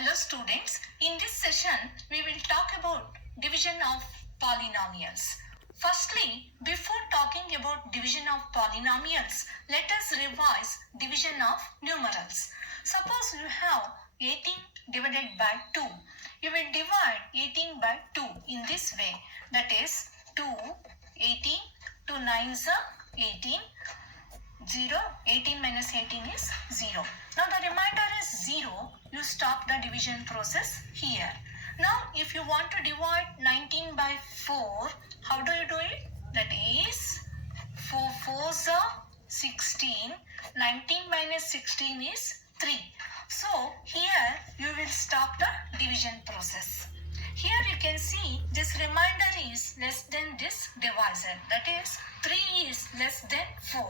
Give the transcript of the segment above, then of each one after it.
Hello students, in this session we will talk about division of polynomials. Firstly, before talking about division of polynomials, let us revise division of numerals. Suppose you have 18 divided by 2. You will divide 18 by 2 in this way. That is 2, 18, 2 9s are 18. 0, 18 minus 18 is 0. Now the remainder is 0. You stop the division process here. Now if you want to divide 19 by 4, how do you do it? That is 4 4s are 16. 19 minus 16 is 3. So here you will stop the division process. Here you can see this remainder is less than this divisor. That is 3 is less than 4.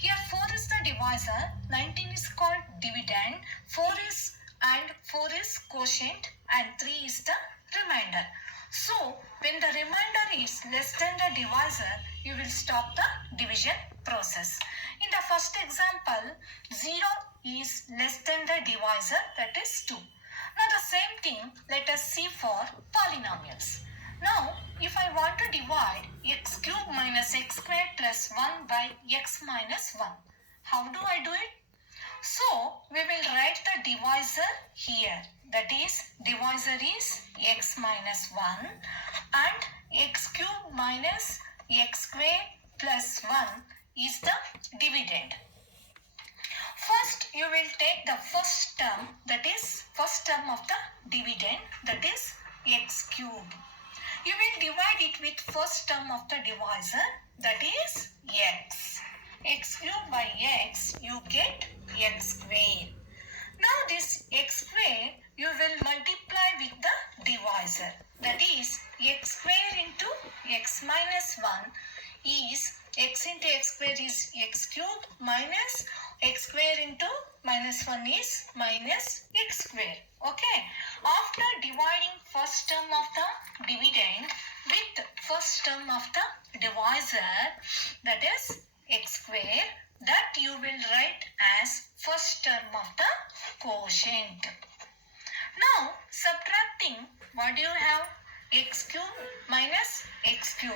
Here 4 is the divisor, 19 is called dividend, 4 is quotient and 3 is the remainder. So when the remainder is less than the divisor, you will stop the division process. In the first example, 0 is less than the divisor, that is 2. Now the same thing let us see for polynomials. Now if I want to divide x cube minus x squared plus 1 by x minus 1, how do I do it? So we will write the divisor here. That is divisor is x minus 1 and x cube minus x squared plus 1 is the dividend. First, you will take the first term, that is first term of the dividend, that is x cube. You will divide it with first term of the divisor, that is x. X cube by x, you get x square. Now this x square, you will multiply with the divisor, that is x square into x minus 1 is x into x square is x cube minus x square into minus 1 is minus x square. Okay. After dividing first term of the dividend with first term of the divisor, that is x square, that you will write as first term of the quotient. Now subtracting, what do you have? X cube minus x cube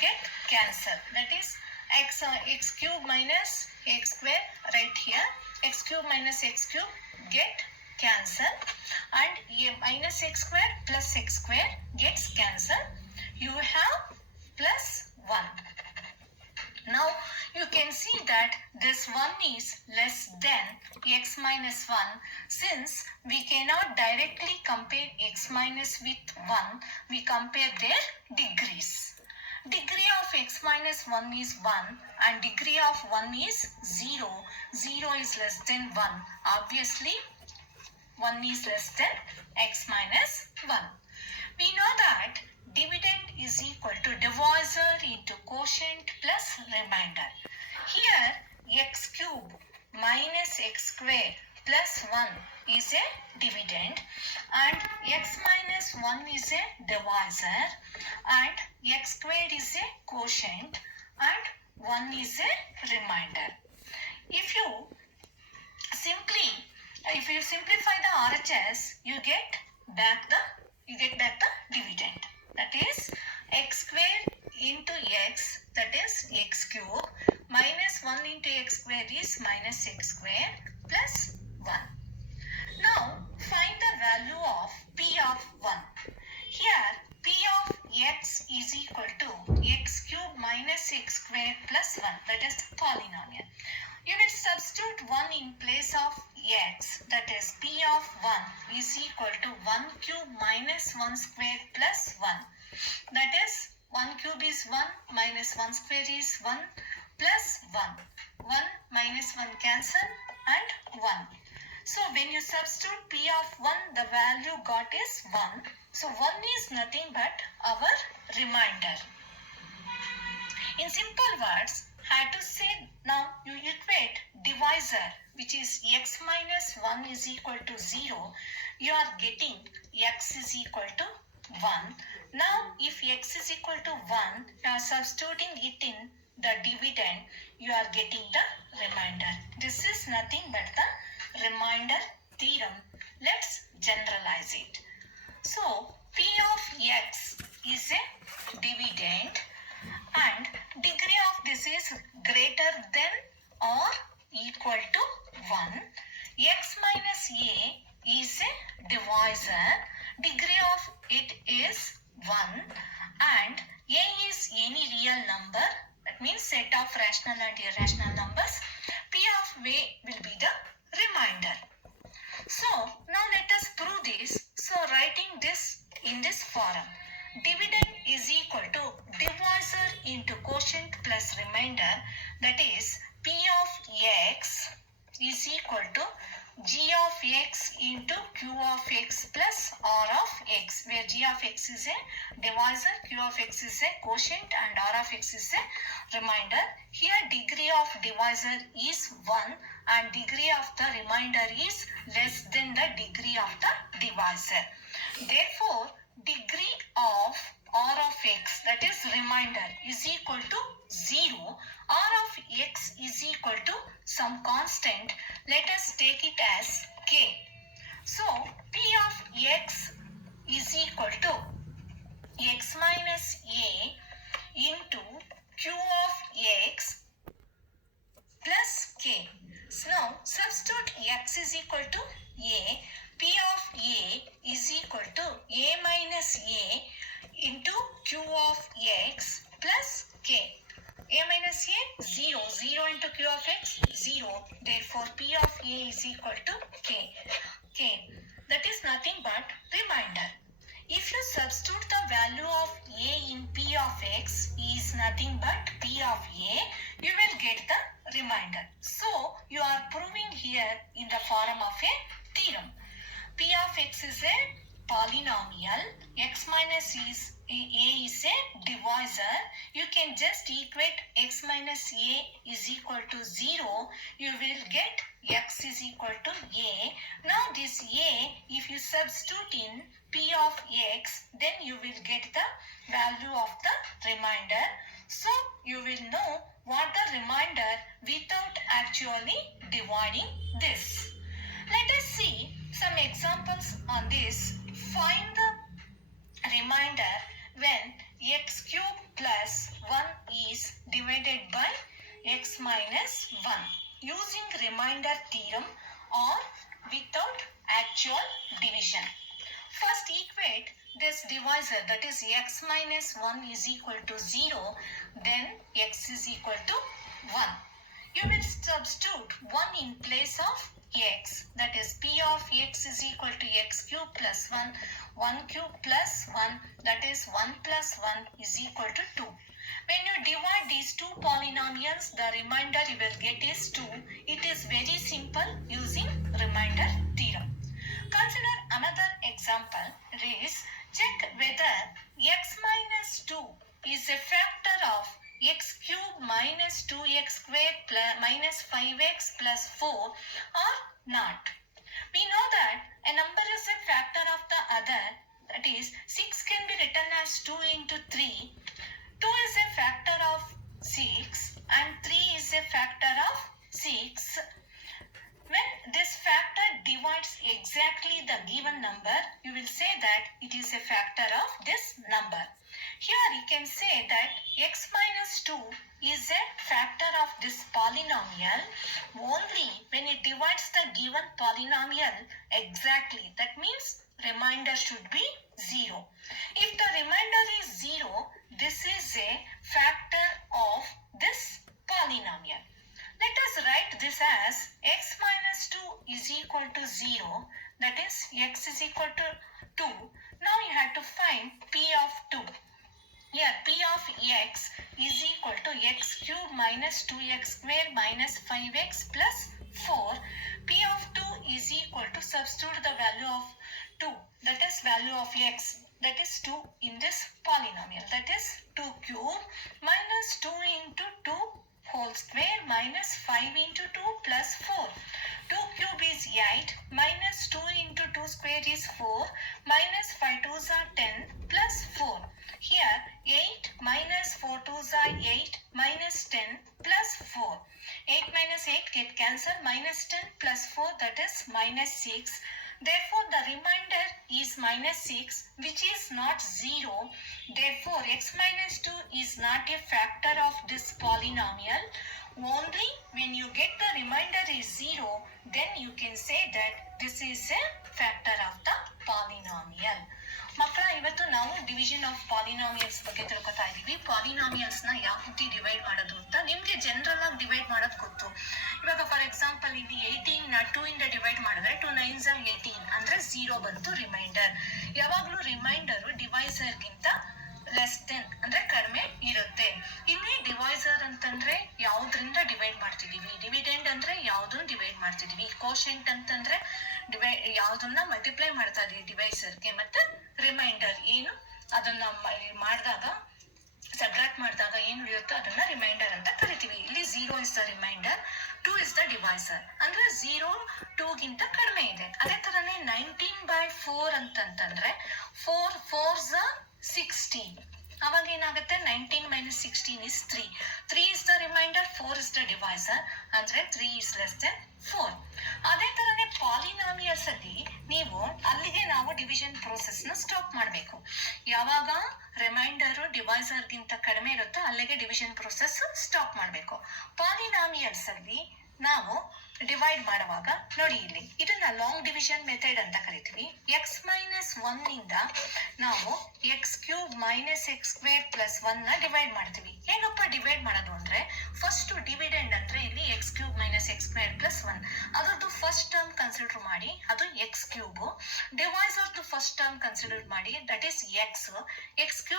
get cancelled. That is x cube minus x square right here. X cube minus x cube get cancelled and minus x square plus x square gets cancelled. You have plus 1. Now you can see that this 1 is less than x minus 1. Since we cannot directly compare x minus with 1, we compare their degrees. Degree of x minus 1 is 1 and degree of 1 is 0. 0 is less than 1. Obviously 1 is less than x minus 1. We know that dividend is equal to divisor into quotient plus remainder. Here x cube minus x square plus 1 is a dividend and x minus 1 is a divisor and x square is a quotient and 1 is a remainder. If you simplify the RHS, you get back the dividend. That is x square into x, that is x cube, minus 1 into x square is minus x square plus 1. Now find the value of p of 1. Here p of x is equal to x cube minus x square plus 1, that is polynomial. You will substitute 1 in place of x, that is p of 1 is equal to 1 cube minus 1 square plus 1. That is 1 cube is 1 minus 1 square is 1 plus 1. 1 minus 1 cancel and 1. So when you substitute p of 1, the value got is 1. So 1 is nothing but our remainder. In simple words, I had to say now you equate divisor, which is x minus 1 is equal to 0. You are getting x is equal to 1. Now if x is equal to 1, you are substituting it in the dividend, you are getting the remainder. This is nothing but the remainder theorem. Let's generalize it. So P of x is a dividend and degree of this is greater than or equal to 1. X minus a is a divisor. Degree of it is 1 and a is any real number. That means set of rational and irrational numbers. P of a will be the remainder. So now let us prove this. So writing this in this form. Dividend is equal to divisor into quotient plus remainder, that is P of x is equal to g of x into q of x plus r of x, where g of x is a divisor, q of x is a quotient and r of x is a remainder. Here degree of divisor is 1 and degree of the remainder is less than the degree of the divisor. Therefore, degree of r of x, that is remainder, is equal to 0. R of x is equal to some constant. Let us take it as k. So P of x is equal to x minus a into q of x plus k. So now substitute x is equal to a. P of a is equal to a minus a into q of x plus k. A minus a 0. 0 into q of x 0. Therefore P of a is equal to k. K. That is nothing but remainder. If you substitute the value of a in P of x is nothing but P of a, you will get the remainder. So you are proving here in the form of a theorem. P of x is a polynomial. X minus a is a divisor. You can just equate x minus a is equal to 0. You will get x is equal to a. Now this a, if you substitute in P of x, then you will get the value of the remainder. So you will know what the remainder without actually dividing this. Let us see some examples on this. Find the remainder when x cube plus 1 is divided by x minus 1 using remainder theorem or without actual division. First equate this divisor, that is x minus 1 is equal to 0, then x is equal to 1. You will substitute 1 in place of x, that is P of x is equal to x cube plus 1, 1 cube plus 1, that is 1 plus 1 is equal to 2. When you divide these two polynomials, the remainder you will get is 2. It is very simple using remainder theorem. Consider another example is check whether x minus 2 is a factor of x cube minus 2x squared minus 5x plus 4 or not. We know that a number is a factor of the other, that is 6 can be written as 2 into 3. 2 is a factor of 6 and 3 is a factor of 6. When this factor divides exactly the given number, you will say that it is a factor of this number. Here you can say that x minus 2 is a factor of this polynomial only when it divides the given polynomial exactly. That means remainder should be 0. If the remainder is 0, this is a factor of this polynomial. Let us write this as x minus 2 is equal to 0, that is x is equal to 2. Now you have to find P of 2. Here P of x is equal to x cube minus 2x squared minus 5x plus 4. P of 2 is equal to substitute the value of 2, that is value of x, that is 2 in this polynomial, that is 2 cube minus 2 into 2 whole square minus 5 into 2 plus 4. 2 cube is 8 minus 2 into 2 square is 4 minus 5 2s are 10 plus 4. Here 8 minus 4 2s are 8 minus 10 plus 4. 8 minus 8 get cancelled, minus 10 plus 4, that is minus 6. Therefore the remainder is minus 6, which is not 0. Therefore, x minus 2 is not a factor of this polynomial. Only when you get the remainder is 0, then you can say that this is a factor of the polynomial. ಮಕ್ಕಳ, ಇವತ್ತು ನಾವು division of polynomials ಬಗ್ಗೆ ತಿಳ್ಕೊತಾ ಇದೀವಿ. Polynomials ನ ಯಾವ ರೀತಿ divide ಮಾಡೋದು ಅಂತ ನಿಮ್ಗೆ ಜನರಲ್ ಆಗಿ ಡಿವೈಡ್ ಮಾಡೋದು ಗೊತ್ತು. ಇವಾಗ ಫಾರ್ ಎಕ್ಸಾಂಪಲ್ ಇಲ್ಲಿ 18 2 ಇಂದ ಡಿವೈಡ್ ಮಾಡಿದ್ರೆ 2 9s 18 ಅಂದ್ರೆ 0 ಬಂತು ರಿಮೈಂಡರ್. ಯಾವಾಗ್ಲೂ ರಿಮೈಂಡರ್ ಡಿವೈಸರ್ ಗಿಂತ ಲೆಸ್ ದೆನ್ ಅಂದ್ರೆ ಕಡಿಮೆ ಇರುತ್ತೆ. ಇಲ್ಲಿ ಡಿವೈಸರ್ ಅಂತಂದ್ರೆ ಯಾವ್ದ್ರಿಂದ ಡಿವೈಡ್ ಮಾಡ್ತಿದೀವಿ, ಡಿವಿಡೆಂಡ್ ಅಂದ್ರೆ ಯಾವ್ದನ್ನ ಡಿವೈಡ್ ಮಾಡ್ತಿದೀವಿ, ಕೋಶೆಂಟ್ ಅಂತಂದ್ರೆ ಯಾವ್ದನ್ನ ಮಲ್ಟಿಪ್ಲೈ ಮಾಡ್ತಾ ಇದೀವಿ ಡಿವೈಸರ್ಗೆ, ಮತ್ತೆ ರಿಮೈಂಡರ್ ಏನು ಅದನ್ನ ಮಾಡಿದಾಗ ಸಬ್ಟ್ರಾಕ್ಟ್ ಮಾಡಿದಾಗ ಏನು ಉಳಿಯುತ್ತೋ ಅದನ್ನ ರಿಮೈಂಡರ್ ಅಂತ ಕರಿತೀವಿ. ಇಲ್ಲಿ 0 is the reminder, 2 is the divisor. ಅಂದ್ರೆ 0 2 ಗಿಂತ ಕಡಿಮೆ ಇದೆ. ಅದೇ ತರನೇ 19/4 ಅಂತಂದ್ರೆ 4 4s 16. ಅವಾಗ ಏನಾಗುತ್ತೆ, 19 minus 16 is 3. 3 is the remainder, 4 is the divisor. ಅಂದ್ರೆ 3 is less than 4. ಅದೇ ತರನೇ ಪಾಲಿನಾಮಿಯಲ್ಸ್ ಅಲ್ಲಿ ನೀವು ಅಲ್ಲಿಗೆ ನಾವು ಡಿವಿಷನ್ ಪ್ರೋಸೆಸ್ ನ ಸ್ಟಾಪ್ ಮಾಡಬೇಕು. ಯಾವಾಗ ರಿಮೈಂಡರ್ ಡಿವೈಸರ್ ಗಿಂತ ಕಡಿಮೆ ಇರುತ್ತೋ ಅಲ್ಲಿಗೆ ಡಿವಿಷನ್ ಪ್ರೋಸೆಸ್ ಸ್ಟಾಪ್ ಮಾಡಬೇಕು. ಪಾಲಿನಾಮಿಯಲ್ಸ್ ಅಲ್ಲಿ ನಾವು ಡಿವೈಡ್ ಮಾಡುವಾಗ ನೋಡಿ, ಇಲ್ಲಿ ಇದನ್ನ ಲಾಂಗ್ ಡಿವಿಷನ್ ಮೆಥಡ್ ಅಂತ ಕರಿತೀವಿ. x-1 ಇಂದ ನಾವು x³ - x² + 1 ನ ಡಿವೈಡ್ ಮಾಡ್ತೀವಿ. ಹೇಗಪ್ಪ ಡಿವೈಡ್ ಮಾಡೋದು ಅಂದ್ರೆ, ಫಸ್ಟ್ ಡಿವಿಡೆಂಡ್ ಅಂದ್ರೆ ಇಲ್ಲಿ x³ - x² + 1 ಅದರದ್ದು ಫಸ್ಟ್ ಟರ್ಮ್ ಕನ್ಸಿಡರ್ ಮಾಡಿ, ಅದು x³. ಡಿವೈಸರ್ದು ಫಸ್ಟ್ ಟರ್ಮ್ ಕನ್ಸಿಡರ್ ಮಾಡಿ, ದಟ್ ಈಸ್ x. x³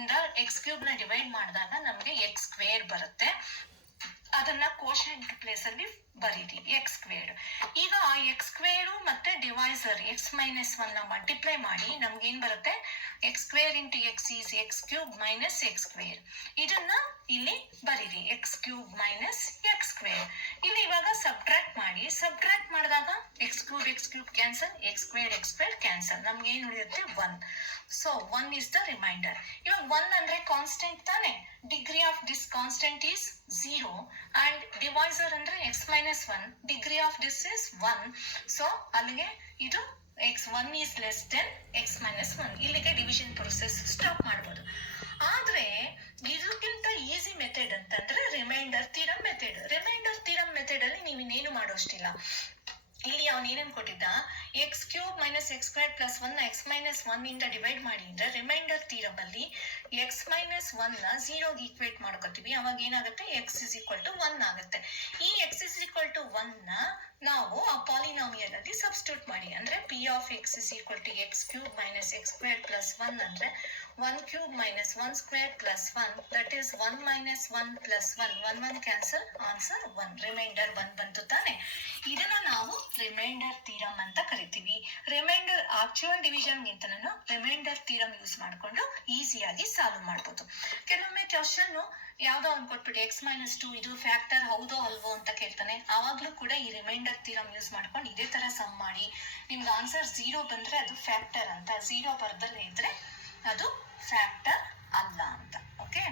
ಇಂದ x³ ನ ಡಿವೈಡ್ ಮಾಡಿದಾಗ ನಮ್ಗೆ x² ಬರುತ್ತೆ. ಅದನ್ನ ಕೋಶೆಂಟ್ ಪ್ಲೇಸ್ ಅಲ್ಲಿ ಬರೀರಿ, x². ಈಗ ಆ x² ಮತ್ತೆ ಡಿವೈಸರ್ x-1 ನ ಮಲ್ಟಿಪ್ಲೈ ಮಾಡಿ ನಮ್ಗೆ ಏನ್ ಬರುತ್ತೆ, x² × x is x³ - x². ಇದನ್ನ ಇಲ್ಲಿ ಬರೀರಿ, x³ - x². ಇಲ್ಲಿ ಇವಾಗ ಸಬ್ಟ್ರಾಕ್ಟ್ ಮಾಡಿ, ಸಬ್ಟ್ರಾಕ್ಟ್ ಮಾಡಿದಾಗ x³ ಕ್ಯಾನ್ಸಲ್, x² ಕ್ಯಾನ್ಸಲ್, ನಮ್ಗೆ ಏನ್ ಉಳಿಯುತ್ತೆ 1. So 1 is the remainder. ಇವಾಗ 1 ಅಂದ್ರೆ ಕಾನ್ಸ್ಟೆಂಟ್ ತಾನೆ, degree of this constant is 0 and divisor ಅಂದ್ರೆ x-1, degree of this is 1. So ಅಲ್ಲಿಗೆ ಇದು x1 is less than x-1. ಇಲ್ಲಿಗೆ ಡಿವಿಷನ್ ಪ್ರೊಸೆಸ್ ಸ್ಟಾಪ್ ಮಾಡ್ಬೋದು. ಆದ್ರೆ ಇದಕ್ಕಿಂತ ಈಸಿ ಮೆಥಡ್ ಅಂತಂದ್ರೆ reminder theorem method. Reminder theorem method ಅಲ್ಲಿ ನೀವು ಇನ್ನೇನು ಮಾಡೋಷ್ಟಿಲ್ಲ. ಇಲ್ಲಿ ಅವನು ಏನೇನು ಕೊಟ್ಟಿದ್ದ, x³ - x² + 1 ನ x-1 ಇಂದ ಡಿವೈಡ್ ಮಾಡಿ ಅಂದ್ರೆ ರಿಮೈಂಡರ್ ಥಿಯರಮ್ ಅಲ್ಲಿ x-1 ನ 0ಗೆ ಈಕ್ವೇಟ್ ಮಾಡ್ಕೊತೀವಿ. ಅವಾಗ ಏನಾಗುತ್ತೆ, x = 1 ಆಗುತ್ತೆ. ಈ x = 1 ನ ನಾವು ಆ ಪಾಲಿನಾಮಿಯಲ್ ಅಲ್ಲಿ ಸಬ್ಸ್ಟಿಟ್ಯೂಟ್ ಮಾಡಿ, ಅಂದ್ರೆ p of x = x³ - x² + 1 ಅಂದ್ರೆ 1³ - 1² + 1, that is 1 - 1 + 1, 1 1 cancel, answer 1, remainder 1 ಬಂತು ತಾನೆ. ಇದನ್ನ ನಾವು ರಿಮೈಂಡರ್ ಥಿಯರಮ್ ಅಂತ ಕರಿತೀವಿ. ರಿಮೈಂಡರ್ ಆಕ್ಚುಯಲ್ ಡಿವಿಷನ್ ಗಿಂತನೂ ರಿಮೈಂಡರ್ ಥಿಯರಮ್ ಯೂಸ್ ಮಾಡ್ಕೊಂಡು ಈಸಿಯಾಗಿ ಸಾಲ್ವ್ ಮಾಡ್ಬೋದು. ಕೆಲವೊಮ್ಮೆ ಕ್ವಶನ್ ಯಾವ್ದೋ ಒಂದು ಕೊಟ್ಬಿಟ್ಟು x-2 ಇದು ಫ್ಯಾಕ್ಟರ್ ಹೌದೋ ಅಲ್ವೋ ಅಂತ ಕೇಳ್ತಾನೆ. ಆವಾಗ್ಲೂ ಕೂಡ ಈ ರಿಮೈಂಡರ್ ಥಿಯರಮ್ ಯೂಸ್ ಮಾಡ್ಕೊಂಡು ಇದೇ ತರ ಸಮ್ ಮಾಡಿ ನಿಮ್ಗೆ ಆನ್ಸರ್ 0 ಬಂದ್ರೆ ಅದು ಫ್ಯಾಕ್ಟರ್ ಅಂತ, 0 ಬರ್ದಲ್ಲೇ ಇದ್ರೆ ಅದು ಫ್ಯಾಕ್ಟರ್ ಅಲ್ಲ ಅಂತ. ಓಕೆ.